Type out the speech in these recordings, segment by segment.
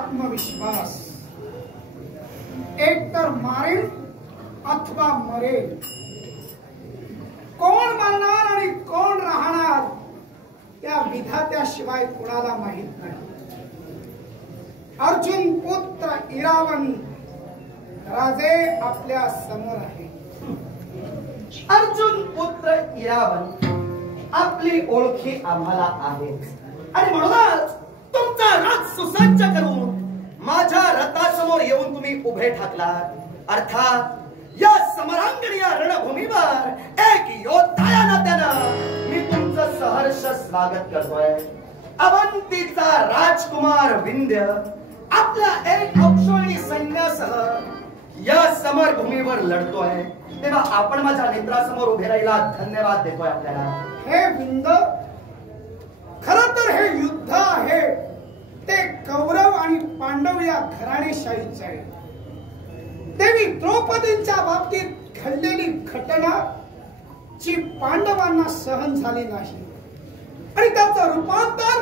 आत्मविश्वास एक तर मारेल अथवा मरेल. कोण मरणार आणि कोण राहणार त्या विधात्याशिवाय कुणाला माहित नाही. अर्जुन पुत्र इरावन राजे आपल्या समोर आहे. अर्जुन पुत्र इरावन आपली ओळखी आम्हाला आहे आणि म्हणूनच तुमचा रथ सुसज्ज करून माझ्या रथासमोर येऊन तुम्ही उभे ठाकलात. अर्थात या समरांगणी रणभूमीवर एक योद्धा या नात्यानं मी तुमचं सहर्ष स्वागत करतोय. अवंतीचा राजकुमार विंध्य आपल्या एक अक्षोहिणी सैन्यासह या समरभूमीवर लढतोय. तेव्हा आपण माझ्या नेत्रासमोर उभे राहिला धन्यवाद देतोय आपल्याला. हे विंध्य खरं तर हे युद्ध आहे ते कौरव आणि पांडव या घराणेशाहीचे आहे. देवी द्रौपदींच्या बाबतीत घडलेली घटना जी पांडवांना सहन झाली नाही आणि त्याचं रूपांतर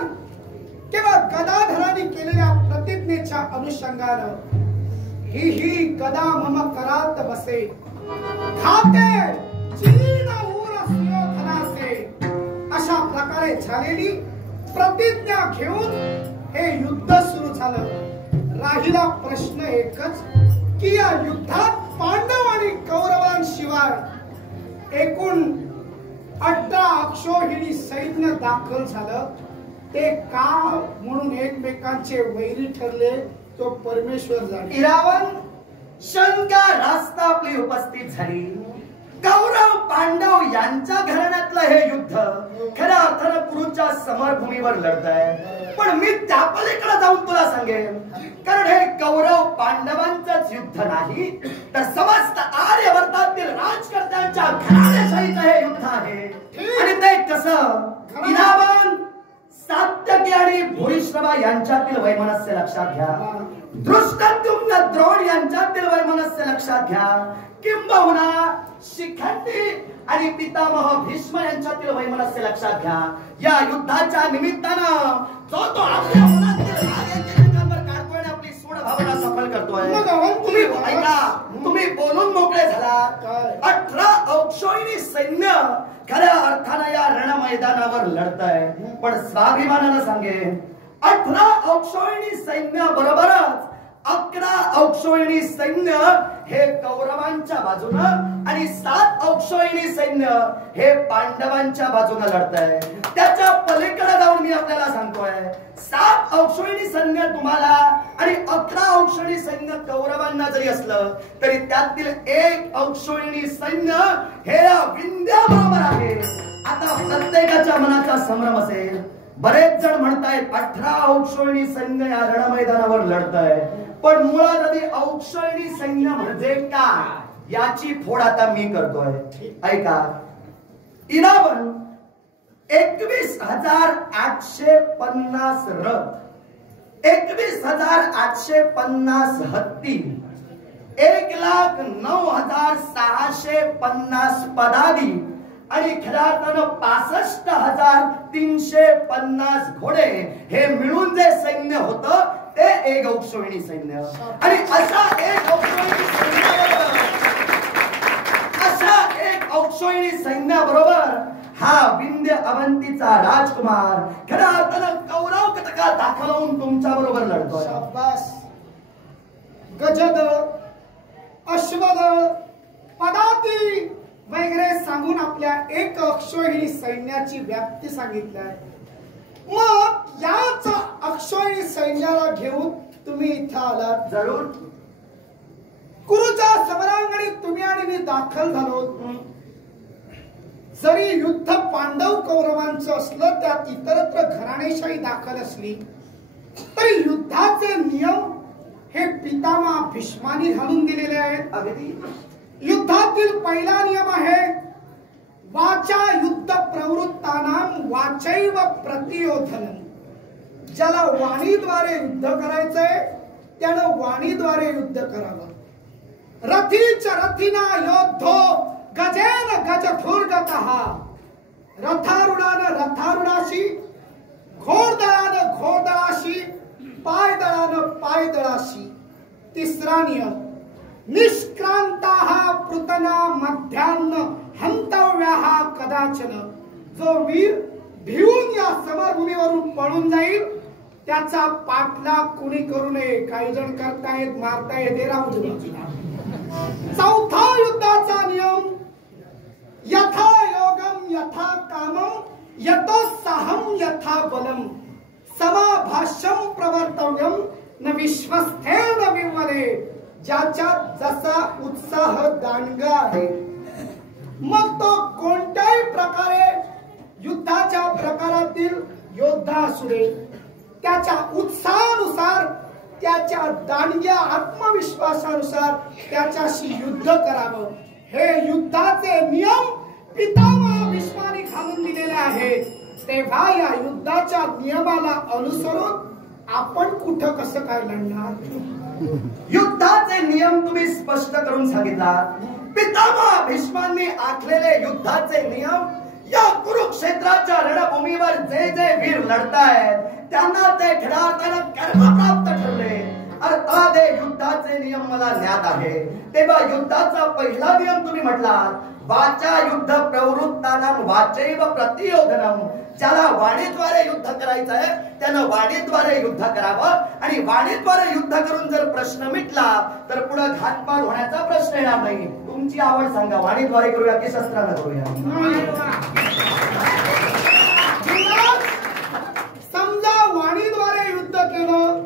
केवळ गदाधरांनी केलेल्या प्रतिज्ञेच्या अनुषंगानं ही गदा मम करात बसे खाते चीन ऊर सुयोधनाचे अशा प्रकारे झालेली प्रतिज्ञा घेऊन हे युद्ध सुरू झालं. राहिला प्रश्न एकच की या युद्धात पांडव आणि कौरवांशिवाय एकूण 18 अक्षौहिणी सैन्य दाखल झालं. ते का म्हणून एकमेकांचे वैरी ठरले तो परमेश्वर जाणे. इरावन शंका रास्त आपली उपस्थित झाली. कौरव पांडव यांच्या घराण्यातलं हे युद्ध खऱ्या अर्थानं कुरुच्या समरभूमीवर लढत आहे. पण मी त्या पलीकडे जाऊन तुला सांगेन, कारण हे कौरव पांडवांचंच युद्ध नाही तर समस्त आर्यवर्तातील राजकर्त्यांच्या घराण्याशाहीचं हे युद्ध आहे. आणि ते कसं? इरावन सात्यकी आणि भूरिश्रवा यांच्यातील वैमनस्य लक्षात घ्या. धृष्टद्युम्न द्रोण यांच्यातील वैमनस्य लक्षात घ्या. किंबहुना शिखंडी आणि पितामह भीष्म यांच्यातील वैमनस्य लक्षात घ्या. या युद्धाच्या निमित्तानं जो तो आपल्या मनातील राग एकमेकांवर काढतोय आणि आपली सूड भावना सफल करतोय. तुम्ही ऐका, तुम्ही बोलून मोकळे झालात. 18 अक्षौहिणी सैन्य खऱ्या अर्थानं या रणमैदानावर लढतंय. पण स्वाभिमानानं सांगेन, 18 अक्षौहिणी सैन्य बरोबरच 11 अक्षौहिणी सैन्य हे कौरवांच्या बाजूनं आणि 7 अक्षौहिणी सैन्य हे पांडवांच्या बाजूनं लढतंय. त्याच्या पलीकडे जाऊन मी आपल्याला सांगतोय, 7 अक्षौहिणी सैन्य तुम्हाला आणि 11 अक्षौहिणी सैन्य कौरवांना जरी असलं तरी त्यातील 1 अक्षौहिणी सैन्य हे विंध्याबरोबर आहे. आता प्रत्येकाच्या मनाचा संभ्रम असेल. बरेच जण म्हणतायत 18 अक्षौहिणी सैन्य या रणमैदानावर लढतंय, पण मुळात आधी अक्षौहिणी सैन्य म्हणजे काय याची फोड आता मी करतोय. ऐका, इरावन 21,850 रथ, 21,850 हत्ती, 1,09,650 पदाधी आणि खऱ्या अर्थानं 65,350 घोडे हे मिळून जे सैन्य होतं ते 1 अक्षौहिणी सैन्य. आणि अशा 1 अक्षौहिणी सैन्याबरोबर हा विंध्य अवंतीचा राजकुमार खऱ्या अर्थानं कौरव कटकात दाखल होऊन तुमच्या बरोबर लढतोय. शाबास. गजदळ, अश्वदळ, पदाती वगैरे सांगून आपल्या 1 अक्षौहिणी सैन्याची व्याप्ती सांगितली. मग याच अक्षौहिणी सैन्याला घेऊन तुम्ही इथं आलात. जरूर. कुरुच्या समरांगणीत तुम्ही आणि मी दाखल झालो. जरी युद्ध पांडव कौरवांचं असलं, त्यात इतरत्र घराणेशाही दाखल असली तरी युद्धाचे नियम हे पितामह भीष्मानी घालून दिलेले आहेत. अगदी. युद्धातील पहिला नियम आहे वाचा युद्ध प्रवृत्तानां वाचैव प्रतियोधनम्. ज्याला वाणीद्वारे युद्ध करायचंय त्यानं वाणीद्वारे युद्ध करावं. रथीच रथिना योद्धो गजेन गजधुर्गतः. रथारूढानं रथारूढाशी, घोडदळानं घोडदळाशी पायदळानं पायदळाशी. तिसरा नियम निष्क्रांताः पृतना मध्यान्न हंतव्याः कदाचन. जो वीर भिवून या समरभूमीवरून पळून जाईल त्याचा पाठलाग कुणी करू नये. काही जण करतायत, मारतायत, हे राहू दे. चौथा युद्धाचा नियम यथा योगम यथा कामम यतोत्साहम यथा बलम समाभाष्यम प्रवर्तव्यम न विश्वस्थेन विवरे. ज्याच्यात जसा उत्साह दांडगा आहे मग तो कोणत्याही प्रकारे युद्धाच्या प्रकारातील योद्धा असू दे, त्याच्या उत्साहानुसार त्याच्या दांडग्या आत्मविश्वासानुसार त्याच्याशी युद्ध करावं. हे युद्धाचे नियम पितामह भीष्माने घालून दिलेले आहेत. तेव्हा या युद्धाच्या नियमाला अनुसरून आपण कुठं कसं काय लढणार. युद्धाचे नियम तुम्ही स्पष्ट करून सांगितला. पितामह भीष्मांनी आखलेले युद्धाचे नियम या कुरुक्षेत्राच्या रणभूमीवर जे जे वीर लढतायत त्यांना ते खऱ्या कर्म प्राप्त ठरले. अर्थात हे युद्धाचे नियम मला ज्ञात आहे. तेव्हा युद्धाचा पहिला नियम तुम्ही म्हटलात वाचा युद्ध प्रवृत्तानां वाचैव प्रतियोगनम. ज्याला वाणीद्वारे युद्ध करायचं आहे त्यानं वाणीद्वारे युद्ध करावं आणि वाणीद्वारे युद्ध करून जर प्रश्न मिटला तर पुढे घातपात होण्याचा प्रश्न येणार नाही. तुमची आवड सांगा, वाणीद्वारे करूया की शस्त्रानं करूया. समजा वाणीद्वारे युद्ध केलं,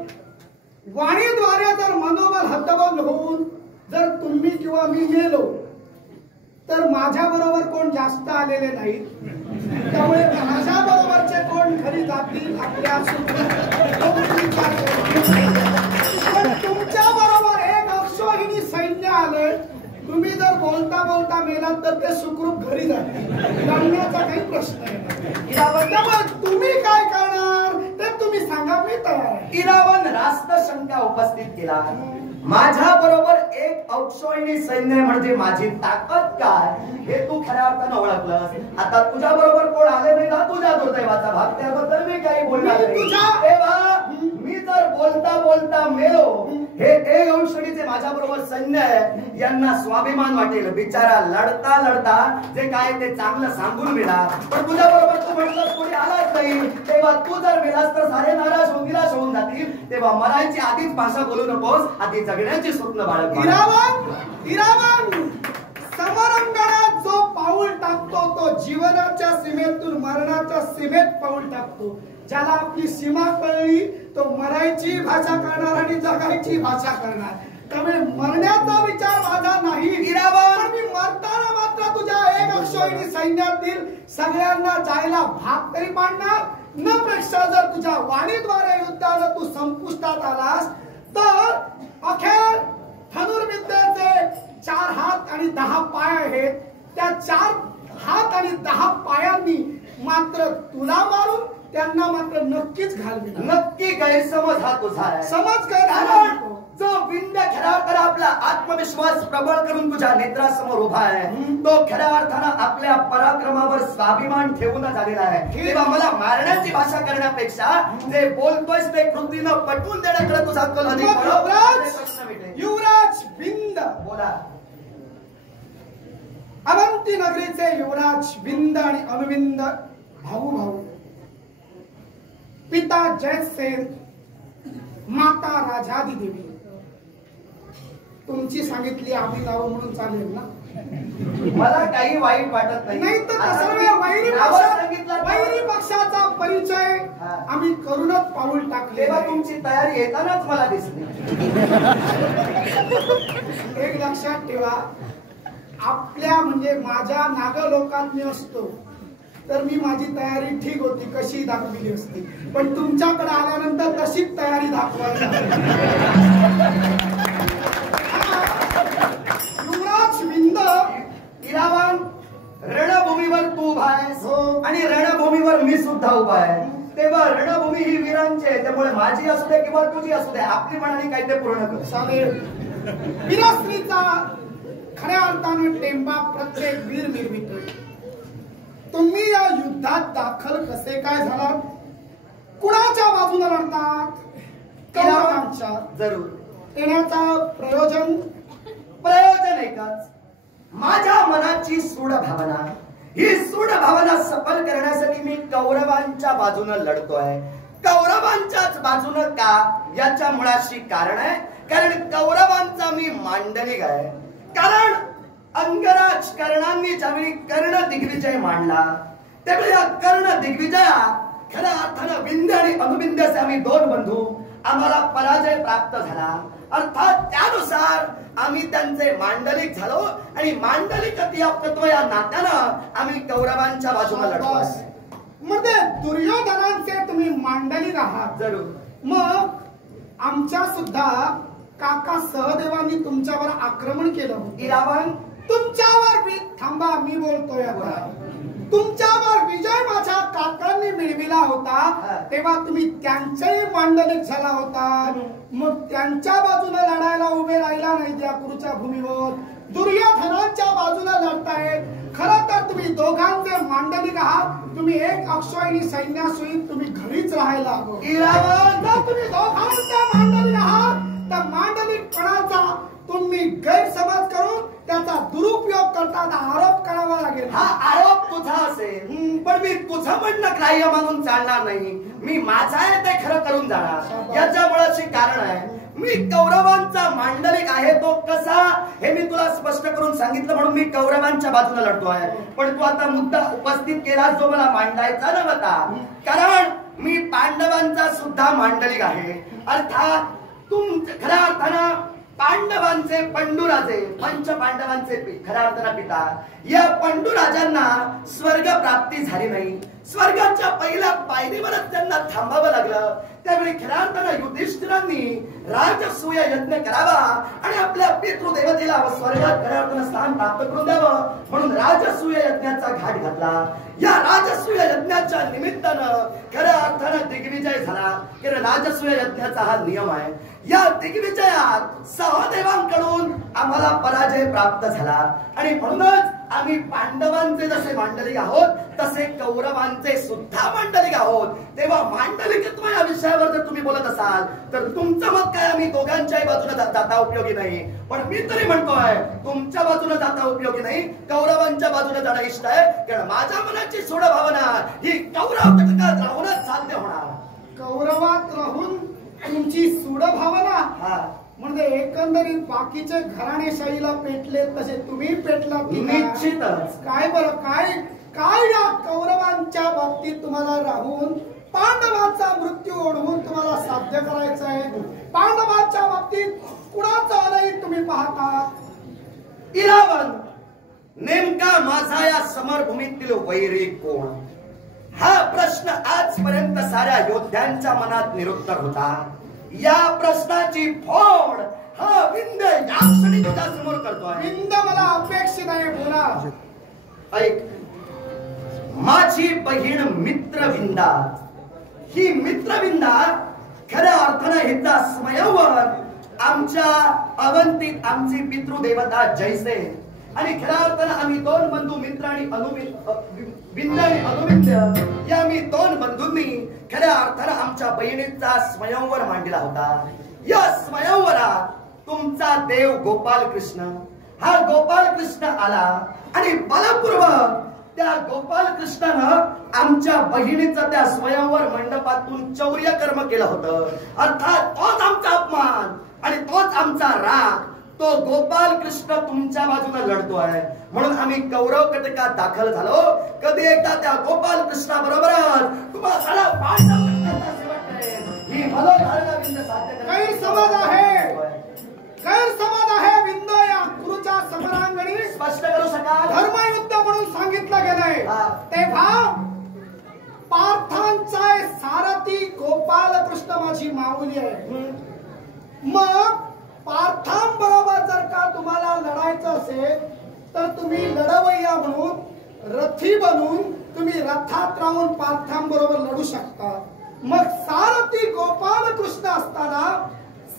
वाणीद्वारे जर मनोबल हतबल होऊन जर तुम्ही किंवा मी मेलो तर माझ्या बरोबर कोण जास्त आलेले नाहीत. त्यामुळे माझ्या बरोबरचे कोण घरी जातील आपल्या पण तुमच्या बरोबर एक अक्षोहिणी सैन्य आलंय. तुम्ही जर बोलता बोलता मेलात तर ते सुखरूप घरी जातील. लढण्याचा काही प्रश्न नाही. तुम्ही काय करणार ते तुम्ही सांगा, मी तयार आहे. इरावण रास्त शंका उपस्थित केला. माझ्या बरोबर एक अक्षोहिणी सैन्य म्हणजे माझी ताकद काय हे तू खऱ्या अर्थानं ओळखलंस. आता तुझ्या बरोबर कोण आले नाही ना तुझ्या दुर्दैवाचा भाग, त्याबद्दल मी काही बोलणार नाही. तेव्हा मी जर बोलता बोलता मेलो हे एक अक्षोहिणीचे माझ्या बरोबर सैन्य आहे यांना स्वाभिमान वाटेल. बिचारा लढता लढता जे काय ते चांगलं सांगून मेला. पण तुझ्या बरोबर तू म्हटलं कोणी आलाच नाही. तेव्हा तू जर मेलास तर सारे नाराज होऊन निराश होऊन जातील. तेव्हा मरायची आधीच भाषा बोलू नकोस, आधी जगण्याची स्वप्न बाळग. इरावण समरंगणात जो पाऊल टाकतो तो जीवनाच्या सीमेतून मरणाच्या सीमेत पाऊल टाकतो. ज्याला आपली सीमा कळली तो मरायची भाषा करणार आणि जगायची भाषा करणार. त्यामुळे मरण्याचा विचार माझा नाही इरावण. मी मरताना मात्र तुझ्या एक अक्षोहिणी सैन्यातील सगळ्यांना जायला भाग तरी पाडणार. न पेक्षा जर तुझ्या वाणीद्वारे युद्धाला तू संपुष्टात आलास तर अखेर धनुर्विद्येचे 4 हात आणि 10 पाय आहेत. त्या 4 हात आणि 10 पायांनी मात्र तुला मारून त्यांना मात्र नक्कीच घालवी. नक्की गैरसमज हा तुझा आहे. समज काय जो विंध्य खऱ्या तर आपला आत्मविश्वास प्रबळ करून तुझ्या नेत्रासमोर उभा आहे तो खऱ्या अर्थानं आपल्या पराक्रमावर स्वाभिमान ठेवूनच आलेला आहे. तेव्हा मला मारण्याची भाषा करण्यापेक्षा जे बोलतोयस ते कृतीनं पटवून देण्याकडे तुझा कल अधिक. युवराज विंद बोला. अवंती नगरीचे युवराज विंद आणि अनुविंद भाऊ भाऊ. पिता जयसेन, माता राजादी देवी. तुमची सांगितली आम्ही नाव म्हणून चालेल ना. मला काही वाईट वाटत नाही तर तसं वैरी पक्षाचा परिचय आम्ही करूनच पाऊल टाकले. तेव्हा तुमची तयारी येतानाच मला दिसली. एक लक्षात ठेवा, आपल्या म्हणजे माझ्या नागलोकात मी असतो तर मी माझी तयारी ठीक होती कशी दाखवली असती. पण तुमच्याकडे आल्यानंतर तशीच तयारी दाखवायची. युवराज विंद. इरावण रणभूमीवर तू उभा आहेस आणि रणभूमीवर मी सुद्धा उभा आहे. तेव्हा रणभूमी ही वीरांची आहे. त्यामुळे माझी असू दे किंवा तुझी असू दे आपली मनाने काही ते पूर्ण कर. चालेल. वीरास्त्रीचा खऱ्या अर्थाने टेंबा प्रत्येक वीर निर्मितोय. तुम्ही या युद्धात दाखल कसे काय झालात, कुणाच्या बाजूने लढतात, कौरवांच्या जरूर येण्याचा प्रयोजन एकच, माझ्या मनाची सूड भावना, ही सूड भावना सफल करण्यासाठी मी कौरवांच्या बाजूने लढतोय. कौरवांच्याच बाजूने का, याच्या मुळाशी कारण आहे. कारण कौरवांचा मी मांडलिक आहे. कारण अंगराज कर्णांनी ज्यावेळी कर्ण दिग्विजय मांडला त्यावेळी या कर्ण दिग्विजया खऱ्या अर्थानं विंध्य आणि अनुविंध्य असे आम्ही दोन बंधू, आम्हाला पराजय प्राप्त झाला. अर्थात त्यानुसार आम्ही त्यांचे मांडलिक झालो आणि मांडलिकत्व या नात्यानं आम्ही कौरवांच्या बाजूला लढतोय. म्हणजे दुर्योधनांचे तुम्ही मांडलिक आहात. जरूर. मग आमच्या सुद्धा काका सहदेवांनी तुमच्यावर आक्रमण केलं होतं. इरावण तुमच्यावर थांबा, मी बोलतोय आता. तुमच्यावर विजय माझ्या काकांनी मिळविला होता तेव्हा तुम्ही त्यांच्याही मांडलिक झाला होता. मग त्यांच्या बाजूने लढायला उभे राहिला नाही त्या कुरुच्या भूमीवर. दुर्योधनांच्या बाजूला लढताय. खरं तर तुम्ही दोघांचे मांडलिक आहात. तुम्ही एक अक्षयनी सैन्यासहित तुम्ही घरीच राहायला हवं. जर तुम्ही दोघांच्या मांडलिक आहात तर मांडलिकपणाचा तुम्ही गैरसमज करून त्याचा दुरुपयोग करतात आरोप करावा लागेल. हा आरोप तुझा असेल पण मी तुझं म्हणणं ग्राह्य मानून चालणार नाही. मी माझा आहे ते खरं करून जाणार. याच्यामुळे कारण आहे मी कौरवांचा मांडलिक आहे. तो कसा हे मी तुला स्पष्ट करून सांगितलं म्हणून मी कौरवांच्या बाजूला लढतोय. पण तू आता मुद्दा उपस्थित केला जो मला मांडायचा नव्हता. कारण मी पांडवांचा सुद्धा मांडलिक आहे. अर्थात खऱ्या अर्थानं पांडवांचे पंडुराजे, पंच पांडवांचे खऱ्या अर्थानं पिता, या पंडुराजांना स्वर्ग प्राप्ती झाली नाही. स्वर्गाच्या पहिल्या पायरीवरच त्यांना थांबावं लागलं. त्यावेळी खऱ्या अर्थानं युधिष्ठिरांनी राजसूय यज्ञ करावा आणि आपल्या पितृदेवतेला स्वर्गात खऱ्या अर्थानं स्थान प्राप्त करून द्यावं म्हणून राजसूय यज्ञाचा घाट घातला. या राजसूय यज्ञाच्या निमित्तानं खऱ्या अर्थानं दिग्विजय झाला. कारण राजसूय यज्ञाचा हा नियम आहे. या दिग्विजयात सहदेवांकडून आम्हाला पराजय प्राप्त झाला आणि म्हणूनच आम्ही पांडवांचे जसे मांडलिक आहोत तसे कौरवांचे सुद्धा मांडलिक आहोत. तेव्हा मांडलिकत्व या विषयावर जर तुम्ही बोलत असाल तर तुमचं मत काय, आम्ही दोघांच्याही बाजूने जाता उपयोगी नाही. पण मी तरी म्हणतोय तुमच्या बाजूने जाता उपयोगी नाही, कौरवांच्या बाजूने जाणं इष्ट आहे. कारण माझ्या मनाची सोड भावना ही कौरव तटकात राहूनच साध्य होणार. कौरवात राहून तुमची सूड भावना म्हणजे एकंदरीत बाकीचे घराणेशाहीला पेटले तसे तुम्ही पेटला. निश्चितच. काय बरं काय काय या कौरवांच्या बाबतीत तुम्हाला राहून पांडवांचा मृत्यू ओढवून तुम्हाला साध्य करायचं आहे. पांडवांच्या बाबतीत कुणाचा अनहित तुम्ही पाहता. इरावण नेमका माझा या समरभूमीतील वैरी कोण, हा प्रश्न आजपर्यंत साऱ्या योद्ध्यांच्या मनात निरुत्तर होता. या प्रश्नाची फोड हा विंध्य या क्षणी तुझ्या समोर करतोय. विंध्य मला अपेक्षित आहे. बोला. ऐक, माझी बहीण मित्रविंदा, ही मित्रविंदा खऱ्या अर्थानं हिचा स्वयंवर आमच्या अवंतीत आमची पितृदेवता जैसे आणि खऱ्या अर्थानं आम्ही दोन बंधू मित्र आणि विंध्य आणि अनुविंध्य या मी दोन बंधूंनी खऱ्या अर्थानं आमच्या बहिणीचा स्वयंवर मांडला होता. या स्वयंवरात तुमचा देव गोपाल कृष्ण, हा गोपाल कृष्ण आला आणि बलपूर्वक त्या गोपाल कृष्णानं आमच्या बहिणीचं त्या स्वयंवर मंडपातून चौर्य कर्म केलं होतं. अर्थात तोच आमचा अपमान आणि तोच आमचा राग. तो गोपाल कृष्ण तुमच्या बाजूने लढतोय म्हणून आम्ही कौरव कटकात दाखल झालो. कधी एकदा त्या गोपाल कृष्णा बरोबर तुम्हाला गैरसमज आहे. गैरसमज आहे. विंध्य या कुरुच्या समरांगणी स्पष्ट करू शकाल. धर्मयुद्ध म्हणून सांगितलं गेलंय. तेव्हा पार्थांचा सारथी गोपाल कृष्ण माझी माऊली आहे. मग पार्थांबरोबर जर का तुम्हाला लढायचं असेल तर तुम्ही लढवय्या म्हणून रथी बनून तुम्ही रथात राहून पार्थांबरोबर लढू शकता. मग सारथी गोपाल कृष्ण असताना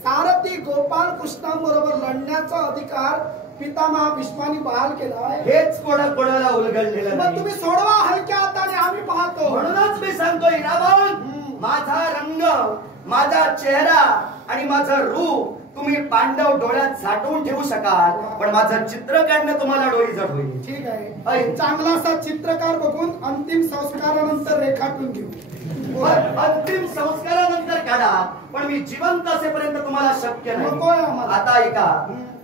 सारथी गोपाल कृष्णांबरोबर लढण्याचा अधिकार पितामह भीष्मानी बहाल केला. हेच कोणाला उलगडलेलं. मग तुम्ही सोडवा हलक्या हाताने, आम्ही पाहतो. म्हणूनच मी सांगतोय इरावण, माझा रंग माझा चेहरा आणि माझं रूप तुम्ही पांडव डोळ्यात साठवून ठेवू शकाल, पण माझं चित्र काढणं तुम्हाला डोळीजड होईल. ठीक आहे, चांगलासा चित्रकार बघून अंतिम संस्कारानंतर रेखाटून घेऊ. अंतिम संस्कारानंतर काढा, पण मी जिवंत असेपर्यंत तुम्हाला शक्य नाही. आता ऐका,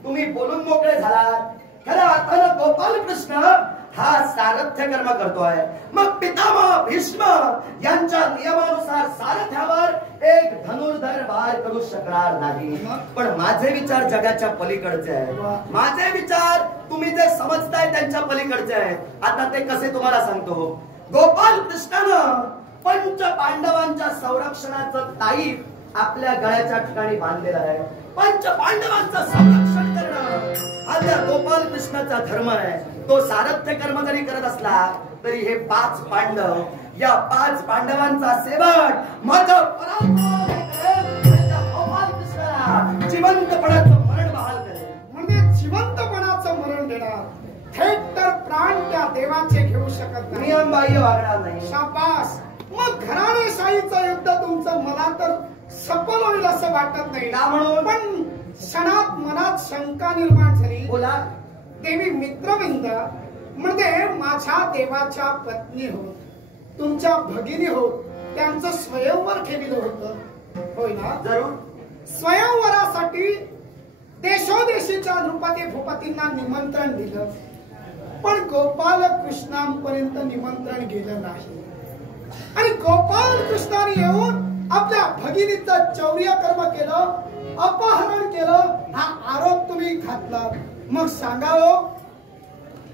तुम्ही बोलून मोकळे झालात. खऱ्या अर्थानं गोपाल कृष्ण हा सारथ्य कर्म करतोय. मग पितामह भीष्म यांच्या नियमानुसार सारथ्यावर एक धनुर्धर वार करू शकणार नाही. पण माझे विचार जगाच्या पलीकडचे आहेत. माझे विचार तुम्ही जे समजताय त्यांच्या पलीकडचे आहेत. आता ते कसे तुम्हाला सांगतो. गोपाल कृष्णानं पंच पांडवांच्या संरक्षणाचं ताईत आपल्या गळ्याच्या ठिकाणी बांधलेलं आहे. पंच पांडवांचं संरक्षण करणं हा त्या गोपाल कृष्णाचा धर्म आहे. तो सारथ्य कर्म जरी करत असला तरी हे 5 पांडव, या 5 पांडवांचा सेवक माझं गोपाल कृष्णाला जिवंतपणाचं मरण बहाल करेल. म्हणजे जिवंतपणाचं मरण देणार, थेट तर प्राण त्या देवाचे घेऊ शकत नाही. नियम बाह्य वागणार नाही. शाबास. मग घराणेशाहीचं युद्ध तुमचं मला तर सफल होईल असं वाटत नाही का म्हणून? पण क्षणात मनात शंका निर्माण झाली. बोला. देवी मित्रविंद म्हणजे माझ्या देवाच्या पत्नी होत, तुमच्या भगिनी होत, त्यांचं स्वयंवर केलेलं होतं, होय ना? जरूर. स्वयंवरासाठी देशोदेशीच्या नृपती भूपतींना निमंत्रण दिलं, पण गोपाल कृष्णांपर्यंत निमंत्रण गेलं नाही. आणि गोपाल कृष्णाने येऊन आपल्या भगिनीचं चौर्य कर्म केलं, अपहरण केलं, हा आरोप तुम्ही घातला. मग सांगावं,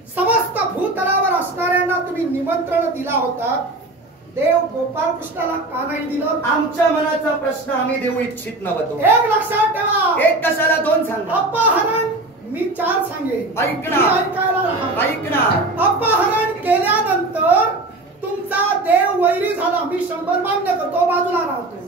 समस्त भूतलावर असणाऱ्यांना तुम्ही निमंत्रण दिला होता, देव गोपाल कृष्णाला का नाही दिलं? आमच्या मनाचा प्रश्न आम्ही देऊ इच्छित नव्हतो. एक लक्षात ठेवा. एक कशाला 2 सांगा. अपहरण मी 4 सांगेन. ऐकणार. अपहरण केल्यानंतर तुमचा देव वैरी झाला, मी 100 मान्य करतो, बाजूला राहतो.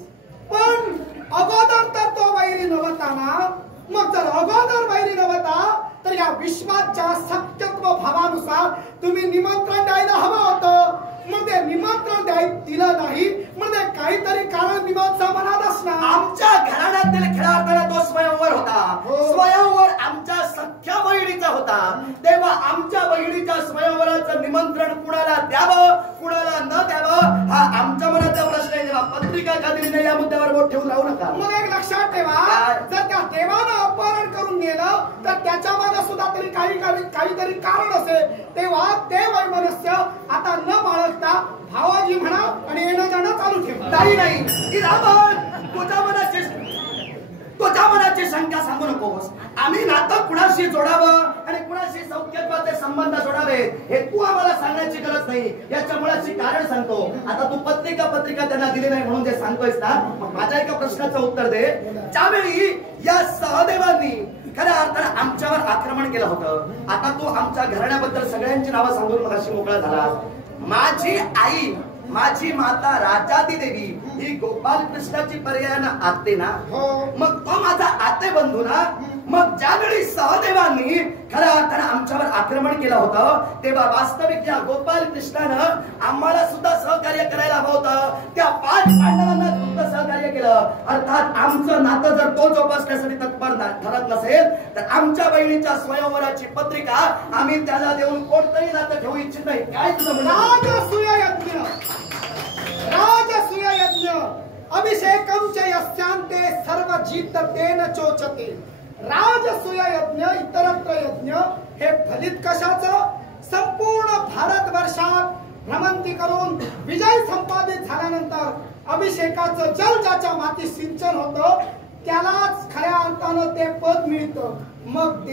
पण अगोदर तर तो वैरी नव्हता ना. मग जर अगोदर वैरी नव्हता तर या विश्वाच्या सत्यत्व भावानुसार तुम्ही निमंत्रण द्यायला हवं होतं. मग ते निमंत्रण दिलं नाही म्हणजे काहीतरी कारण मीमांसा मनात असणार. आमच्या घराण्यातील खेळाकडे तो स्वयंवर होता. स्वयंवर आमच्या सख्या बहिणीचा होता. तेव्हा आमच्या बहिणीच्या स्वयंवराचं निमंत्रण कुणाला द्यावं कुणाला न द्यावं हा आमच्या मनाचा प्रश्न आहे. तेव्हा पत्रिका का दिली नाही या मुद्द्यावर बोट ठेवून लावू नका. मग एक लक्षात ठेवा, जर त्या देवानं अपहरण करून गेलं तर त्याच्या मागे सुद्धा तरी काहीतरी कारण असेल. तेव्हा ते वैमनस्य आता न बाळगता भावाजी म्हणा आणि येणं जाणं चालू ठेवा. नाही तुझ्या मनाची शंका सांगू नकोस. आम्ही नातं कुणाशी जोडावं आणि कुणाशी सौख्यत्वाचे संबंध जोडावे हे तू आम्हाला सांगण्याची गरज नाही. याच्या मुळाची कारण सांगतो. आता तू पत्रिका त्यांना दिली नाही म्हणून जे सांगतोयस ना, माझ्या एका प्रश्नाचं उत्तर दे. ज्यावेळी या सहदेवांनी खऱ्या अर्थानं आमच्यावर आक्रमण केलं होतं, आता तू आमच्या घराण्याबद्दल सगळ्यांची नावं सांगून मगाशी मोकळा झाला. माझी आई माझी माता राजादी देवी ही गोपाल कृष्णाची पर्यायानं आते ना. मग तो माझा आते बंधू ना. मग ज्यावेळी सहदेवांनी खऱ्या अर्थानं आमच्यावर आक्रमण केलं होतं तेव्हा वास्तविक या गोपाल कृष्णानं आम्हाला सुद्धा सहकार्य करायला हवं होतं. त्या 5 पांडवांना सुद्धा सहकार्य केलं. अर्थात आमचं नातं जर तो जोपासण्यासाठी तत्पर ठरत नसेल तर आमच्या बहिणीच्या स्वयंवराची पत्रिका आम्ही त्याला देऊन कोणतंही नातं ठेवू इच्छित नाही. काय तुझं राजसूय यज्ञ अभिषेकम च यस्यांते सर्व जित तेन चोचते. राजसूय यज्ञ इतरत्र यज्ञ हे फलित कशाचं? संपूर्ण भारतवर्षात भ्रमंती करून विजय संपादित झाल्यानंतर अभिषेकाचं जल ज्याच्या माती सिंचन होतं त्यालाच खऱ्या अर्थानं ते पद मिळतं. मग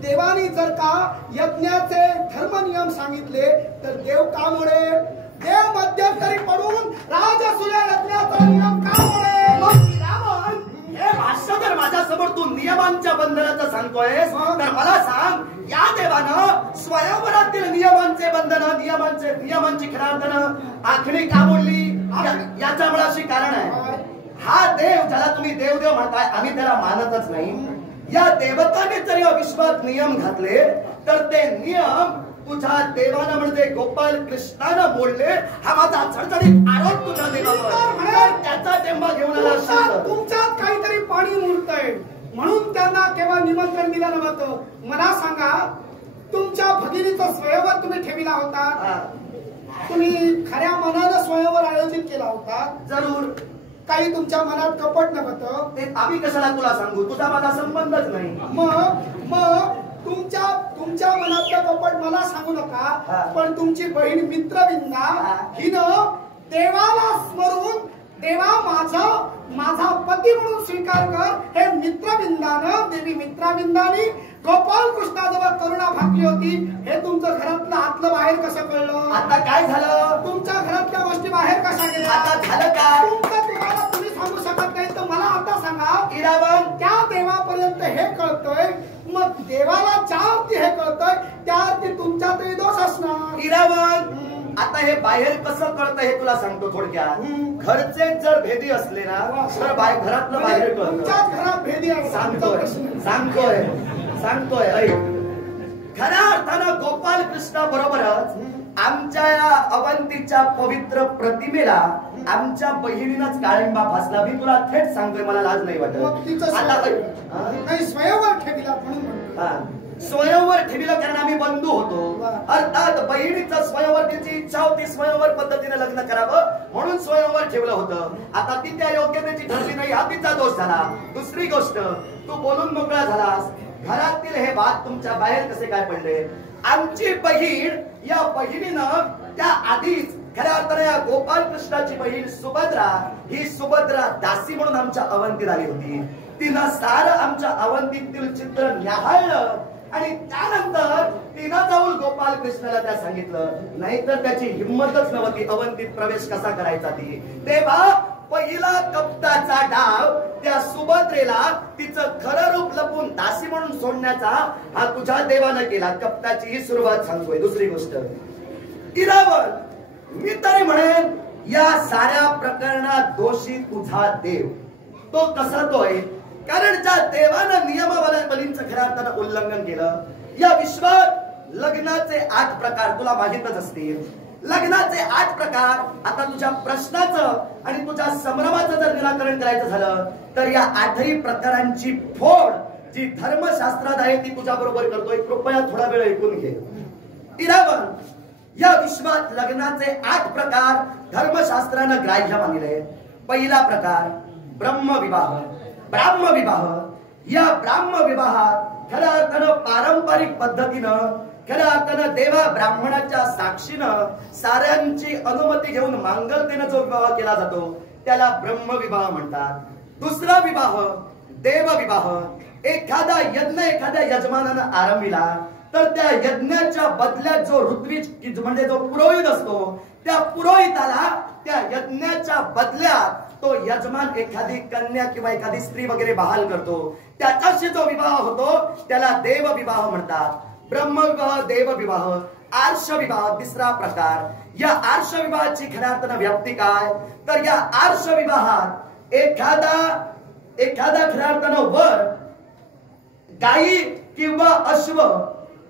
देवानी जर का यज्ञाचे धर्म नियम सांगितले तर देव का मोडे? देव मध्यंतरी पडून राजसूय यज्ञाचा नियम का मोडे? हे भाष्य जर माझ्यासमोर तू नियमांच्या बंधनाचं सांगतोयस तर मला सांग, या देवानं स्वयंवरातील नियमांचे बंधन नियमांची खऱ्या अर्थानं आखणी का मोडली? याच्या मुळाशी कारण आहे. हा देव ज्याला तुम्ही देव म्हणताय आम्ही त्याला मानतच नाही. या देवताने जरी अविश्वास नियम घातले तर ते नियम तुझ्या देवानं म्हणजे गोपाल कृष्णानं बोलले, हा माझा चढचढीत आरोप तुझ्या देवावर. त्याचा टेंबा घेऊन आला. तुमच्यात काहीतरी पाणी मुरतंय म्हणून त्यांना केव्हा निमंत्रण दिलं नव्हतं. मला सांगा, तुमच्या भगिनीचा स्वयंवर तुम्ही ठेविला होता? तुम्ही खऱ्या मनानं स्वयंवर आयोजित केला होता? जरूर. काही तुमच्या मनात कपट नव्हतं? ते आम्ही कशाला तुला सांगू, तुझा माझा संबंधच नाही. मग तुमच्या मनातलं कपट मला सांगू नका. पण तुमची बहीण मित्रविंदा हिनं देवाला स्मरून, देवा माझा पती म्हणून स्वीकार कर, हे मित्रविंदानं, देवी मित्रविंदानी गोपाल कृष्णाजवळ करुणा भागली होती. हे तुमचं घरातलं आतलं बाहेर कसं कळलं? आता काय झालं? तुमच्या घरातल्या गोष्टी बाहेर कशा गेल्या? आता झालं काय? तुम्हाला तुम्ही सांगू शकत नाही तर मला आता सांगा. इरावण, त्या देवापर्यंत हे कळतंय, मग देवाला ज्या अर्थी हे कळतंय त्या अर्थी तुमच्यातही दोष असणार. इरावण, आता हे बाहेर कसं कळतं हे तुला सांगतो थोडक्यात. घरचे जर भेदी असले ना तर घरातलं बाहेर कळतं. तुमच्याच घरात भेदी आहे. सांगतोय ऐक. खऱ्या अर्थानं गोपाल कृष्णा बरोबरच आमच्या या अवंतीच्या पवित्र प्रतिमेला आमच्या बहिणीनंच काळिंबा फासला. मी तुला थेट सांगतोय, मला लाज नाही वाटत. आता काही स्वयंवर ठेविला म्हणून स्वयंवर ठेविलं कारण आम्ही बंधू होतो. अर्थात बहिणीचं स्वयंवर, तिची इच्छा होती स्वयंवर पद्धतीने लग्न करावं म्हणून स्वयंवर ठेवलं होतं. आता ती त्या योग्यतेची ठरली नाही, हा तिचा दोष झाला. दुसरी गोष्ट, तू बोलून मोकळा झालास. घरातील हे वाद तुमच्या बाहेर कसे काय पडले? आमची बहीण, या बहिणीनं त्या आधीच खऱ्या अर्थाने या गोपाल कृष्णाची बहीण सुभद्रा, ही सुभद्रा दासी म्हणून आमच्या अवंतीत आली होती. तिनं सारं आमच्या अवंतीतील चित्र न्याहाळलं आणि त्यानंतर तिनं जाऊन गोपाल कृष्णाला त्या सांगितलं. नाहीतर त्याची हिंमतच नव्हती अवंतीत प्रवेश कसा करायचा ती. तेव्हा पहिला कप्ताचा डाव त्या सुभद्रेला तिचं खरं रूप लपून दासी म्हणून सोडण्याचा हा तुझ्या देवानं केला. कप्ताची ही सुरुवात सांगतोय. दुसरी गोष्ट, इरावण, मी तरी म्हणेन या साऱ्या प्रकरणात दोषी तुझा देव. तो कसा तो आहे? कारण ज्या देवानं नियमावलींचं खऱ्या अर्थानं उल्लंघन केलं. या विश्वात लग्नाचे 8 प्रकार तुला माहितच असतील. लग्नाचे 8 प्रकार. आता तुझ्या प्रश्नाचं आणि तुझ्या संभ्रमाचं जर निराकरण करायचं झालं तर या 8ही प्रकारांची फोड जी धर्मशास्त्रात आहे ती तुझ्या बरोबर करतोय. कृपया थोडा वेळ ऐकून घे. इरावण, या विश्वात लग्नाचे 8 प्रकार धर्मशास्त्रानं ग्राह्य मानले. पहिला प्रकार ब्रह्मविवाह. ब्राह्मविवाह, या ब्राह्मविवाहात खऱ्या अर्थानं पारंपरिक पद्धतीनं, खऱ्या अर्थानं देवा ब्राह्मणाच्या साक्षीनं साऱ्यांची अनुमती घेऊन मांगलतेनं जो विवाह केला जातो त्याला ब्रह्मविवाह म्हणतात. दुसरा विवाह देवविवाह. एखादा यज्ञ एखाद्या यजमानानं आरंभिला तर त्या यज्ञाच्या बदल्यात जो ऋत्विज म्हणजे जो पुरोहित असतो त्या पुरोहिताला त्या यज्ञाच्या बदल्यात तो यजमान एखादी कन्या किंवा एखादी स्त्री वगैरे बहाल करतो. त्याच्याशी जो विवाह होतो त्याला देवविवाह म्हणतात. ब्रह्मविवाह, देवविवाह. आर्षविवाह तिसरा प्रकार. या आर्षविवाहाची खऱ्या अर्थानं व्याप्ती काय? तर या आर्षविवाहात एखादा खऱ्या अर्थानं वर गायी किंवा अश्व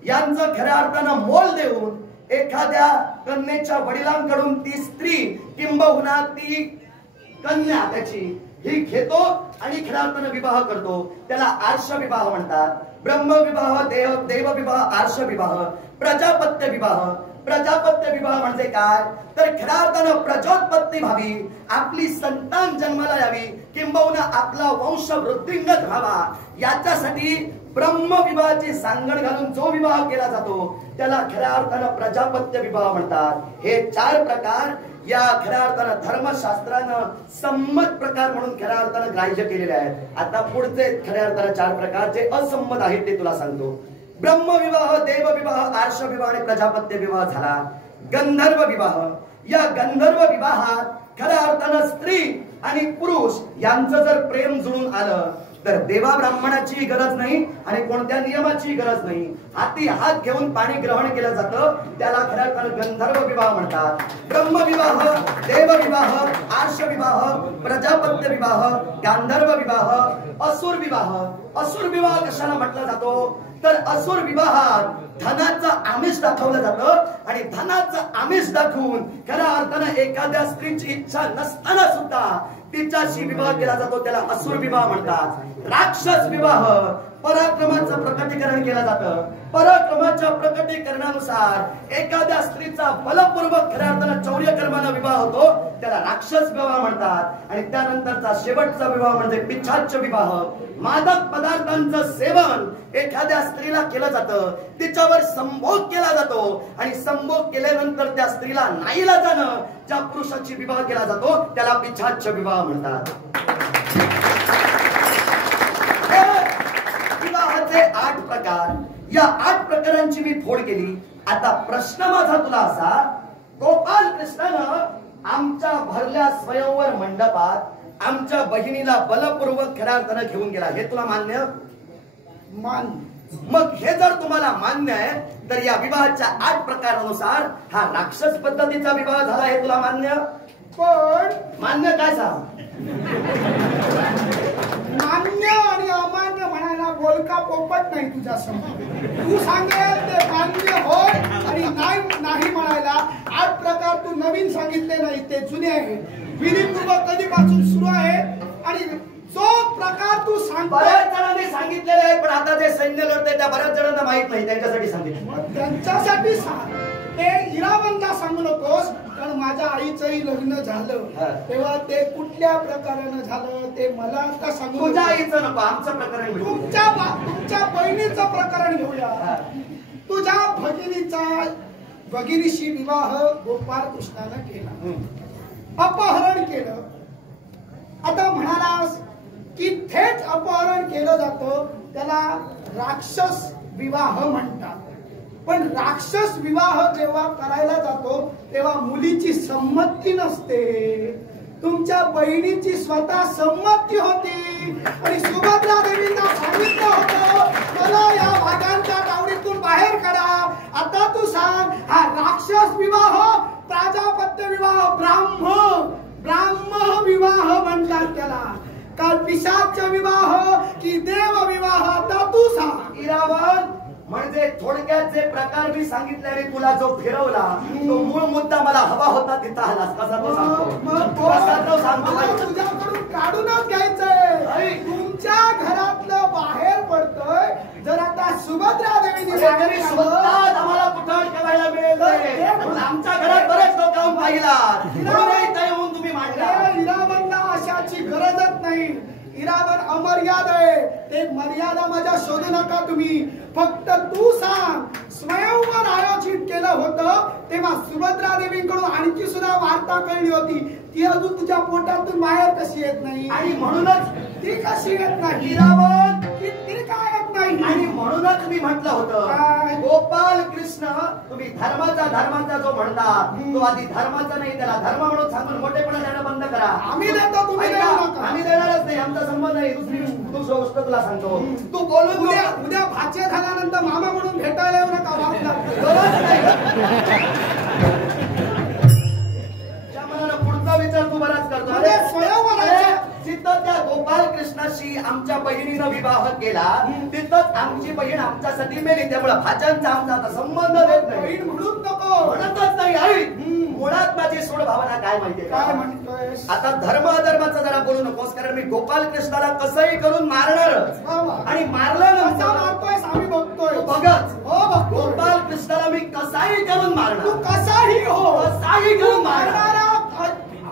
यांचं खऱ्या अर्थानं मोल देऊन एखाद्या कन्येच्या वडिलांकडून ती स्त्री किंबहुना ती कन्या त्याची ही घेतो आणि खऱ्या अर्थानं विवाह करतो. त्याला आर्षविवाह म्हणतात. ब्रह्मविवाह, देवविवाह, आर्षविवाह. प्रजापत्य विवाह. प्रजापत्य विवाह म्हणजे काय? तर खऱ्या अर्थानं प्रजोत्पत्ती व्हावी, आपली संतान जन्माला यावी किंबहुना आपला वंश वृद्धिंगत व्हावा याच्यासाठी ब्रह्मविवाहाची सांगड घालून जो विवाह केला जातो त्याला खऱ्या अर्थानं प्रजापत्य विवाह म्हणतात. हे 4 प्रकार या खऱ्या अर्थानं धर्मशास्त्रानं संमत प्रकार म्हणून खऱ्या अर्थानं ग्राह्य केलेले आहेत. आता पुढचे खऱ्या अर्थानं 4 प्रकार जे असंमत आहेत ते तुला सांगतो. ब्रह्मविवाह, देवविवाह, आर्षविवाह आणि प्रजापत्य विवाह झाला. गंधर्व विवाह. या गंधर्व विवाहात खऱ्या अर्थानं स्त्री आणि पुरुष यांचं जर प्रेम जुळून आलं तर देवा ब्राह्मणाची गरज नाही आणि कोणत्या नियमाची गरज नाही. हाती हात घेऊन पाणी ग्रहण केलं जातं त्याला खऱ्या अर्थानं गंधर्व विवाह म्हणतात. ब्रह्मविवाह, देवविवाह, आर्षविवाह, प्रजापत्य विवाह, गांधर्व विवाह, असुर विवाह. असुर विवाह कशाला म्हटला जातो तर असुर विवाहात धनाचं आमिष दाखवलं जातं आणि धनाचं आमिष दाखवून खऱ्या अर्थानं एखाद्या स्त्रीची इच्छा नसताना सुद्धा तिच्याशी विवाह केला जातो, त्याला असुर विवाह म्हणतात. राक्षस विवाह पराक्रमाचं प्रकटीकरण केलं जातं. पराक्रमाच्या प्रकटीकरणानुसार एखाद्या स्त्रीचा बलपूर्वक खऱ्या अर्थानं चौर्यकर्मानं विवाह होतो, त्याला राक्षस विवाह म्हणतात. आणि त्यानंतरचा शेवटचा विवाह म्हणजे पिशाच विवाह. मादक पदार्थांचं सेवन एखाद्या स्त्रीला केलं जातं, तिच्यावर संभोग केला जातो आणि संभोग केल्यानंतर त्या स्त्रीला नाईलाजानं ज्या पुरुषाची विवाह केला जातो त्याला पिशाच विवाह म्हणतात. विवाहाचे 8 प्रकार. या 8 प्रकारांची मी फोड केली. आता प्रश्न माझा तुला असा, गोपाल कृष्णानं आमच्या भरल्या स्वयंवर मंडपात आमच्या बहिणीला बलपूर्वक खऱ्या अर्थानं घेऊन गेला, हे तुला मान्य? मग हे जर तुम्हाला मान्य आहे तर या विवाहाच्या 8 प्रकारानुसार हा राक्षस पद्धतीचा विवाह झाला, हे तुला मान्य? पण मान्य काय सांग? मान्य आणि अमान्य म्हणायला बोलका पोपट नाही तुझ्या समोर. तू सांगेल ते मान्य होय आणि नाही म्हणायला 8 प्रकार तू नवीन सांगितले नाही, ते जुने आहे. विधिपूर्वक कधीपासून सुरू आहे आणि जो प्रकार तू सांग बऱ्याच जणांनी सांगितलेले आहे, पण आता जे सैन्य लढते त्या बऱ्याच जणांना माहित नाही, त्यांच्यासाठी सांगितलं. मग त्यांच्यासाठी सांग. ते इरावनला सांगू नकोस, कारण माझ्या आईचंही लग्न झालं तेव्हा ते कुठल्या प्रकारानं झालं ते मला आता सांगू. तुझ्या आईचं नको, आमचं प्रकरण घेऊ. तुमच्या बहिणीचं प्रकरण घेऊया. तुझ्या भगिनीशी विवाह गोपाल कृष्णानं केला, अपहरण केलं. आता म्हणालास की थेट अपहरण केलं जातं त्याला राक्षस विवाह म्हणतात. पण राक्षस विवाह जेव्हा करायला जातो तेव्हा मुलीची संमती नसते. तुमच्या बहिणीची स्वतः संमती होती आणि सुभद्रा देवींना सांगितलं होतं मला या भागांच्या तावडीतून बाहेर काढा. आता तू सांग, हा राक्षस विवाह, प्राजापत्य विवाह, ब्राह्म विवाह म्हणतात त्याला, का पिशाच विवाह की देव विवाह? आता तू सांग. इरावण म्हणजे थोडक्यात जे प्रकार मी सांगितले आणि तुला जो फिरवला तो मूळ मुद्दा मला हवा होता तिथं आलास. कसा तो सांगतो? तुझ्याकडून काढूनच घ्यायचंय. तुमच्या घरातलं बाहेर पडतोय. जर आता सुभद्रा देवीने आम्हाला कुठं ठेवायला मिळेल, आमच्या घरात बरेच लोक पाहिला येऊन तुम्ही मांडला. इरावनला अशाची गरजच नाही. इरावण अमर्याद आहे, ते मर्यादा माझ्या शोधू नका तुम्ही. फक्त तू सांग, स्वयंवर आयोजित केलं होतं तेव्हा सुभद्रा देवींकडून आणखी सुद्धा वार्ता कळली होती, ती अजून तुझ्या पोटातून बाहेर कशी येत नाही? आणि म्हणूनच ती कशी येत नाही? इरावण ती काय येत नाही? आणि म्हणूनच मी म्हटलं होतं गोपाल कृष्ण तुम्ही धर्माचा जो म्हणता तो आधी धर्माचा नाही, त्याला धर्म म्हणून सांगून मोठेपणा देणं बंद करा. आम्ही देतो, तुम्ही देऊ नका. आम्ही देणारच नाही, आमचा संबंध नाही. दुसरी गोष्ट तुला सांगतो, तू बोलून उद्या भाचे झाल्यानंतर मामा म्हणून भेटायला येऊ नका. पुढचा विचार तू बराच करतो. जिथं त्या गोपाल कृष्णाशी आमच्या बहिणीनं विवाह केला तिथंच आमची बहीण आमच्यासाठी मेली. त्यामुळे भाच्यांचा आमचा आता संबंध देत नाही. म्हणून नको म्हणतच नाही. आई मुळात माझी सोड भावना काय माहितीये काय म्हणतोय? आता धर्म अधर्माचं जरा बोलू नकोस, कारण मी गोपाल कृष्णाला कसंही करून मारणारच. आणि मारल्यानंतर मारतोय आम्ही बघतोय. बघच गोपाल कृष्णाला मी कसाही करून मारणार. तू कसाही हो, कसाही करून मारणारा,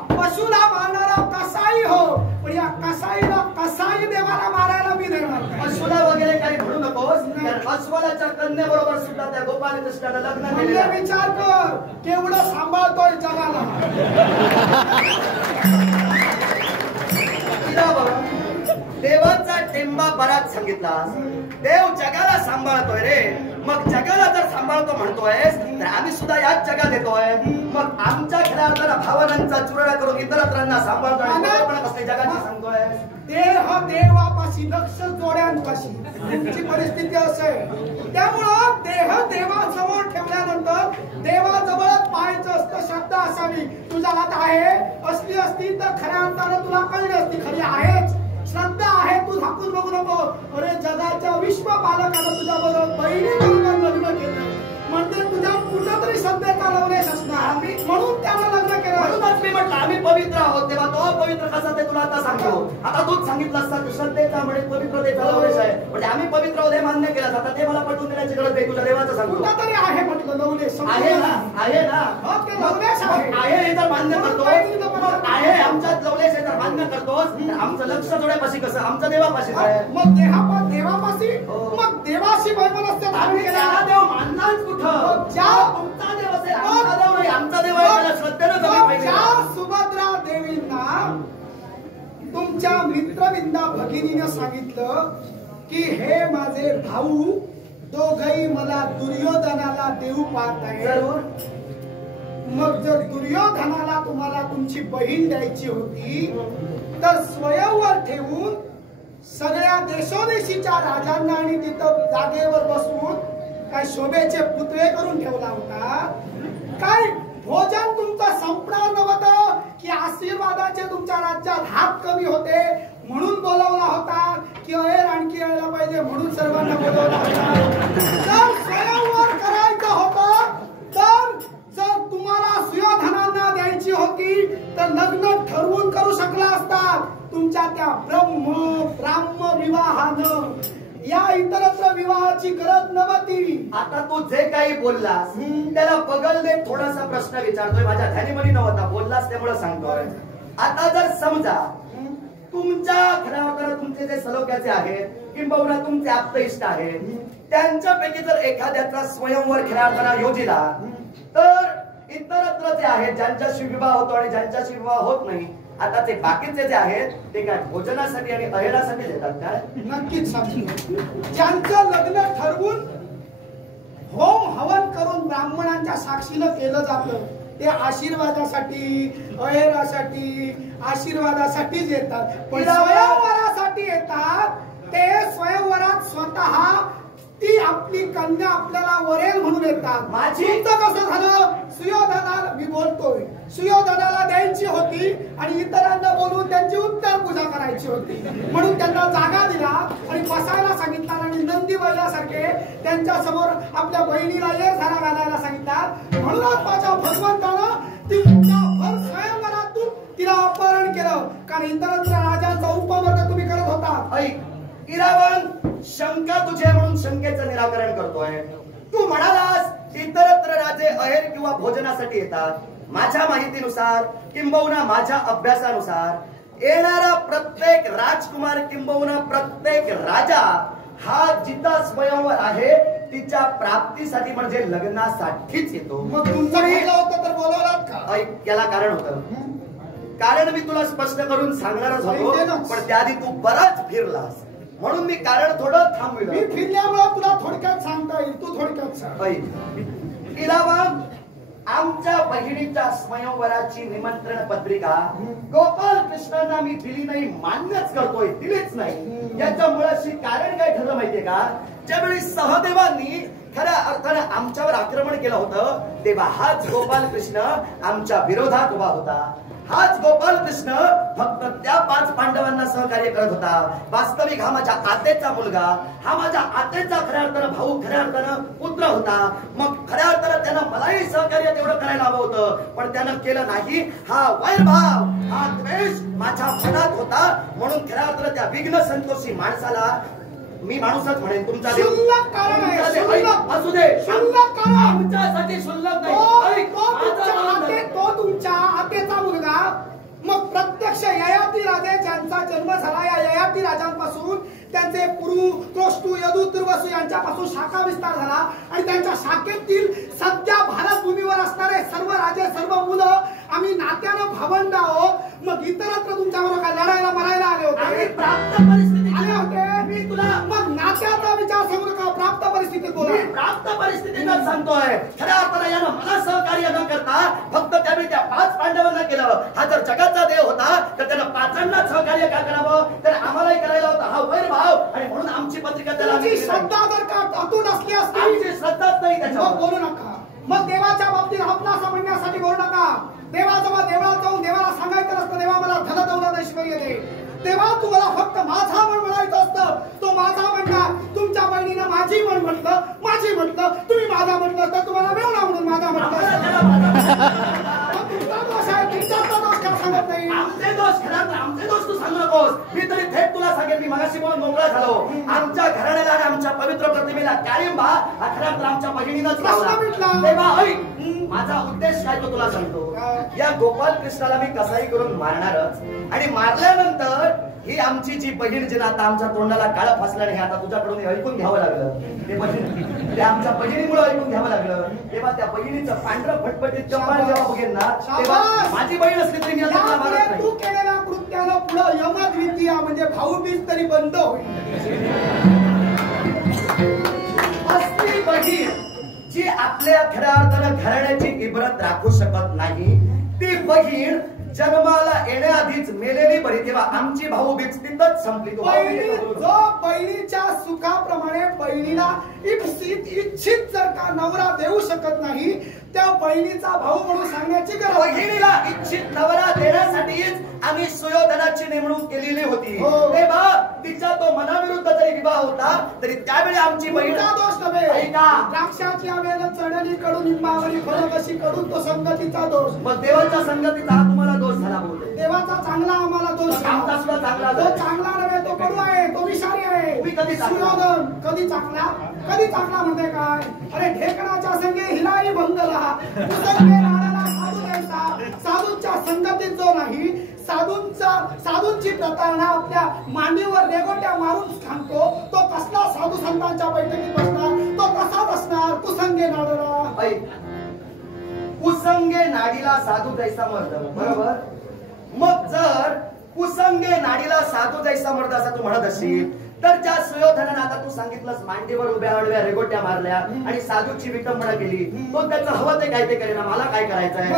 पशुला मारणारा कसाही हो, पण या कसाईला कसाई देवाला मारायला मी देणार. पशुला वगैरे काही म्हणू नकोस. अस्वलाच्या कन्येबरोबर सुद्धा त्या गोपाल कृष्णाला लग्न केलेलं. विचार कर केवढं सांभाळतोय जगाला. देवाचा टेंबा बराच सांगितला. देव जगाला सांभाळतोय रे. मग जगाला जर सांभाळतो म्हणतोयस तर आम्ही सुद्धा याच जगात येतोय. मग आमच्या खऱ्या भावनांचा चुराडा करून इतरांना सांभाळतोय, जगाची सांगतोय. देह देवापाशी, लक्ष जोड्यांपाशी तुमची परिस्थिती असेल. त्यामुळं देह देवासमोर ठेवल्यानंतर देवाजवळच पाहायचं असतं. श्रद्धा असावी. तुझ्या हात आहे असली असती तर खऱ्या अर्थानं तुला कळली असती. खरी आहेच, श्रद्धा आहे, तू झाकून बघू विश्व पालकानं तुझ्या बरोबर बहिणी बरोबर लग्न केलं म्हणजे तुझ्या कुठंतरी श्रद्धेचा लवलेश असणार म्हणून त्याला लग्न केलं. म्हणूनच मी म्हटलं आम्ही पवित्र आहोत तेव्हा तो पवित्र कसा ते तुला आता सांगतो. आता तूच सांगितलं असतं श्रद्धेचा म्हणजे पवित्रतेचा लवलेश आहे म्हणजे आम्ही पवित्र आहोत हे मान्य केलं. आता ते मला पटवून देण्याची गरज नाही. तुझ्या देवाचं सांगतो कुठंतरी आहे म्हटलं लवलेश आहे ना आहे ना ते लवलेश आहे हे तर मान्य करतो आहे आमच्यात लवलेश आहे तर मान्य करतोस. आमचं लक्ष जोड्यापाशी कसं आमचं देवापाशी आहे. मग देवापाशी मग देवाशी वैमनस्य धारण केला देव मानलाच कुठं ज्या तुमचा देव असेल आमचा देव नाही आमचा देव आहे त्याला श्रद्धेनं जगलं पाहिजे. ज्या सुभद्रा देवींना तुमच्या मित्रविंदा भगिनीनं सांगितलं की हे माझे भाऊ दोघही मला दुर्योधनाला देऊ पाहत आहे. मग जर दुर्योधनाला तुम्हाला तुमची बहीण द्यायची होती तर स्वयंवर ठेवून सगळ्या देशोदेशीच्या राजांना आणि तिथं जागेवर बसवून काय शोभेचे पुतळे करून ठेवला होता. काय भोजन तुमचं संपणार नव्हतं की आशीर्वादाचे तुमच्या राज्यात हात कमी होते म्हणून बोलवला होता की अहेर आणखी यायला पाहिजे म्हणून सर्वांना बोलवला होता. जर स्वयंवर करायचं होतं तर जर तुम्हाला सुयोधनांना द्यायची होती तर लग्न ठरवून करू शकला असता. तुमच्या त्या ब्राह्म विवाहानं या इतरत्र विवाहाची गरज नव्हती. आता तू जे काही बोललास त्याला बगल दे थोडासा प्रश्न विचारतोय. माझ्या ध्यानीमनी नव्हता बोललास त्यामुळे सांगतोय. आता जर समजा तुमच्या घरावर तुमचे जे सलोख्याचे आहेत किंबहुना तुमचे आप्त इष्ट आहेत त्यांच्यापैकी जर एखाद्याचा स्वयंवर खेळाडूंना योजिला तर इतरत्र जे आहेत ज्यांच्याशी विवाह होतो आणि ज्यांच्याशी विवाह होत नाही आता ते बाकीचे जे आहेत ते काय भोजनासाठी आणि अहेरासाठी देतात काय? नक्कीच सांगतो. ज्यांचं लग्न ठरवून होम हवन करून ब्राह्मणांच्या साक्षीनं केलं जातं ते आशीर्वादासाठी अहेरासाठी आशीर्वादासाठीच येतात. पण स्वयंवरासाठी येतात ते स्वयंवरात स्वतः ती आपली कन्या आपल्याला वरेल म्हणून येतात. माझीचं कसं झालं सुयोधनाला मी बोलतोय सुयोधनाला द्यायची होती आणि इतरांना बोलून त्यांची उत्तर पूजा करायची होती म्हणून त्यांना जागा दिला आणि बसायला सांगितला आणि नंदी बैलासारखे त्यांच्या समोर आपल्या बहिणीला ये झाला घालायला सांगितला. म्हणूनच माझ्या भगवंतानं तिच्या भर स्वयंवरातून तिला अपहरण केलं कारण इतरत्र राजांचा उपवर्ग तुम्ही करत होता. ऐक इरावण शंका तुझे म्हणून शंकेचं निराकरण करतोय. तू म्हणालास इतरत्र राजे अहेर किंवा भोजनासाठी येतात. माझ्या माहितीनुसार किंबहुना माझ्या अभ्यासानुसार येणारा प्रत्येक राजकुमार किंबहुना प्रत्येक राजा हा जिथं स्वयंवर आहे तिच्या प्राप्तीसाठी म्हणजे लग्नासाठीच येतो. मग तुमचं राहिलं होतं तर बोलावलात का? ऐक याला कारण होतं. कारण मी तुला स्पष्ट करून सांगणारच होतो पण त्याआधी तू बराच फिरलास म्हणून मी कारण थोडं थांबविलं. मी फिरल्यामुळे तुला थोडक्यात सांगता येईल तू थोडक्यात सांग. इरावण आमच्या बहिणीच्या स्वयंवराची निमंत्रण पत्रिका गोपाल कृष्णांना मी दिली नाही मान्यच करतोय दिलीच नाही. याच्या मुळाशी कारण काय ठरलं माहितीये का? ज्यावेळी सहदेवांनी खऱ्या अर्थानं आमच्यावर आक्रमण केलं होतं तेव्हा हाच गोपाल कृष्ण आमच्या विरोधात उभा होता. हाच गोपाल कृष्ण फक्त त्या 5 पांडवांना सहकार्य करत होता. वास्तविक हा माझ्या आतेचा मुलगा हा माझ्या आतेचा खऱ्या अर्थानं भाऊ खऱ्या अर्थानं पुत्र होता. मग खऱ्या अर्थानं त्यानं मलाही सहकार्य तेवढं करायला हवं होतं पण त्यानं केलं नाही. हा वैरभाव हा द्वेष माझ्या मनात होता म्हणून खऱ्या अर्थानं त्या विघ्न संतोषी माणसाला मी माणूसच म्हणेन. तुमचा देव कारण असू दे शुल्लक कारण आमच्यासाठी शुल्लक नाही. तो तुमच्या आतेचा मुलगा मग प्रत्यक्ष ययाती राजे ज्यांचा जन्म झाला या ययाती राजांपासून त्यांचे पुरु क्रोष्टू यदू तुर्वसू यांच्यापासून शाखा विस्तार झाला आणि त्यांच्या शाखेतील सध्या भारत भूमीवर असणारे सर्व राजे सर्व मुलं आम्ही नात्यानं भावंड आहोत. मग इतरत्र तुमच्याबरोबर काय लढायला मरायला आले होते प्राप्त परिस्थिती आले होते. मी तुला मग नात्याचा विचार सांगू नका प्राप्त परिस्थितीत बोला. प्राप्त परिस्थितीतच सांगतोय. खऱ्या अर्थानं यानं मला सहकार्य न करता फक्त त्यावेळी त्या 5 पांडवांना केलं. हा जर जगाचा देव होता तर त्यानं 5 सहकार्य का करावं तर आम्हालाही करायला होता. हा वैरभाव आणि म्हणून आमची पत्रिका त्याला श्रद्धा जर का अतूट असली असती आमची श्रद्धाच नाही त्याच्यावर बोलू नका. मग देवाच्या बाबतीत आपला असं म्हणण्यासाठी बोलू नका. देवाजवळ देवळात जाऊन देवाला सांगायचं असतं देवा मला धन दौलत ऐश्वर्य दे. तेव्हा तुम्हाला फक्त माझा म्हण म्हणायचं असतं. तो माझा म्हणणार तुमच्या मी तरी थेट तुला सांगेन, मी मगाशी बोलून मोकळा झालो. आमच्या घराण्याला आणि आमच्या पवित्र प्रतिमेला काळिंबा हा खरा तर आमच्या बहिणीनंच लावला. तेव्हा ऐक, माझा उद्देश काय तो तुला सांगतो. या गोपाल कृष्णाला मी कसाही करून मारणारच, आणि मारल्यानंतर ही आमची जी बहीण जी आता आमच्या तोंडाला काळं फासलं नाही, आता तुझ्याकडून ऐकून घ्यावं लागलं. ते आमच्या बहिणीमुळे ऐकून घ्यावं लागलं. तेव्हा त्या बहिणीचं पांढरं फटफटीत चप्पल जेव्हा बघेन ना, तेव्हा माझी बहीण असली तरी मी आता तुला मारत नाही. तू केलेल्या कृत्याला पुढे यमद्वितीया म्हणजे भाऊबीज तरी बंद होईल. असली बहीण जी आपल्या खऱ्या अर्थानं घराण्याची इबरत राखू शकत नाही, ती बहीण जन्माला येण्याआधीच मेलेली बरी. तेव्हा आमची भाऊबीज तिथंच संपली. जो बहिणीच्या सुखाप्रमाणे बहिणीला इच्छित जर का नवरा देऊ शकत नाही, त्या बहिणीचा भाऊ म्हणून सांगण्याची गरज. बहिणीला इच्छित नवरा देण्यासाठीच आम्ही सुयोधनाची नेमणूक केलेली होती. तेव्हा तिचा तो मनाविरुद्ध जरी विवाह होता तरी त्यावेळी आमची बहिणीचा दोष नव्हे. द्राक्षाची आवेल चढली कडून निंबावरी फळ कशी कडून तो संगतीचा दोष. मग देवाच्या संगतीचा हा तुम्हाला दोष झाला बोलतोय. देवाचा चांगला आम्हाला दोष. आमचा सुद्धा चांगला. तो चांगला नव्हे, तो कडू आहे, तो विषारी आहे. सुयोधन कधी चांगला कधी चांगला म्हणते काय? अरे ढेकणाच्या संगे हिराई भंगला, साधू द्यायचा. साधूंच्या संगतीत जो नाही, साधूंची प्रतारणा आपल्या मांडीवर रेगोट्या मारून सांगतो, तो कसला साधू संतांच्या बैठकीत बसणार? तो कसा बसणार? कुसंगे नाडला. कुसंगे नाडीला साधू जैसा मर्द, बरोबर. मग जर कुसंगे नाडीला साधू जैसा मर्द असं तू म्हणत असशील, तर ज्या सुयोधनानं आता तू सांगितलंस मांडीवर उभ्या आडव्या रेगोट्या मारल्या आणि साधूची विटंबना केली, तो त्याचं हवं ते काय ते करेना. मला काय करायचंय?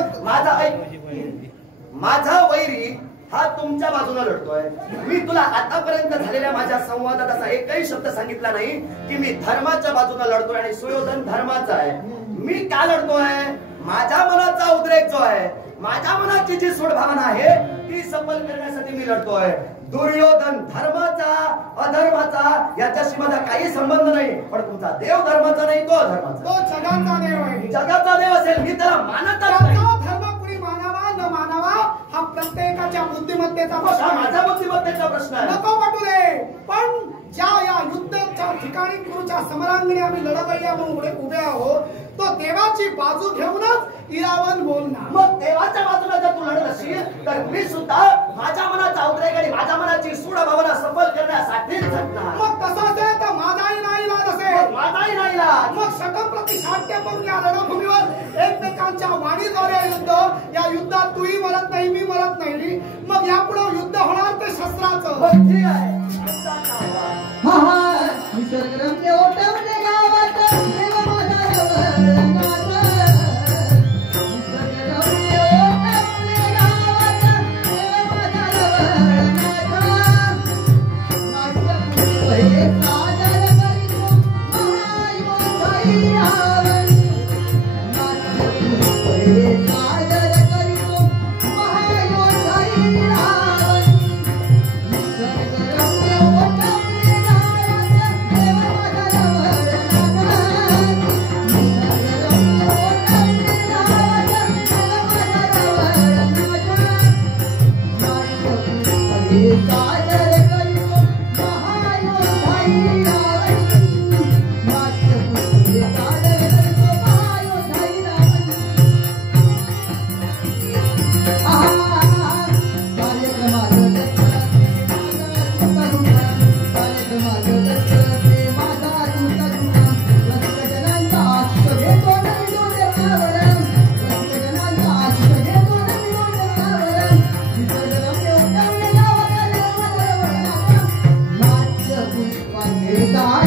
माझा वैरी हा तुमच्या बाजूला लढतोय. मी तुला आतापर्यंत झालेल्या माझ्या संवादात असा एकही शब्द सांगितला नाही की मी धर्माच्या बाजूला लढतोय आणि सुयोधन धर्माचा आहे. मी का लढतोय? माझ्या मनाचा उद्रेक जो आहे, माझ्या मनाची जी सूडभावना आहे ती सफल करण्यासाठी मी लढतोय. दुर्योधन धर्माचा अधर्माचा याच्याशी माझा काही संबंध नाही, पण तुमचा देव धर्माचा नाही, तो अधर्माचा. तो जगाचा देव आहे. जगाचा देव असेल मी त्याला मानतच नाही. धर्म कुणी मानावा न मानावा हा प्रत्येकाच्या बुद्धिमत्तेचा प्रश्न. माझा बुद्धिमत्तेचा प्रश्न आहे. नको पटू दे. पण ज्या या युद्धाच्या ठिकाणी गुरुच्या समरांगणी आम्ही लढवय्या म्हणून उभे आहोत, तो देवाची बाजू घेऊनच इरावण बोलणार. मग देवाच्या बाजूला जर तू लढत असशील तर मी सुद्धा माझ्या मनाचा उद्रेक आणि माझ्या मनाची सूड भावना सफल करण्यासाठी झटणार. मग तसं असेल तर माझाही नाही लाज असेल. माझाही नाही लाज. मग शकम प्रतिशाट्य करून या रणभूमीवर एकमेकांच्या वाणीद्वारे युद्ध. या युद्धात तूही मरत नाही, मी मरत नाही. मग यापुढे युद्ध होणार ते शस्त्राचं. ठीक आहे. निसर्गरम्य ओटवले गावात देव माझा रंगाचा. निसर्गरम्य ओटवले गावात देव माझा रंगाचा. नाट्यपुष्पे सादर करीतो महायोद्धाई रावण. नाट्यपुष्पे सादर करीतो महायोद्धाई रावण. निसर्गरम्य ओटवले God.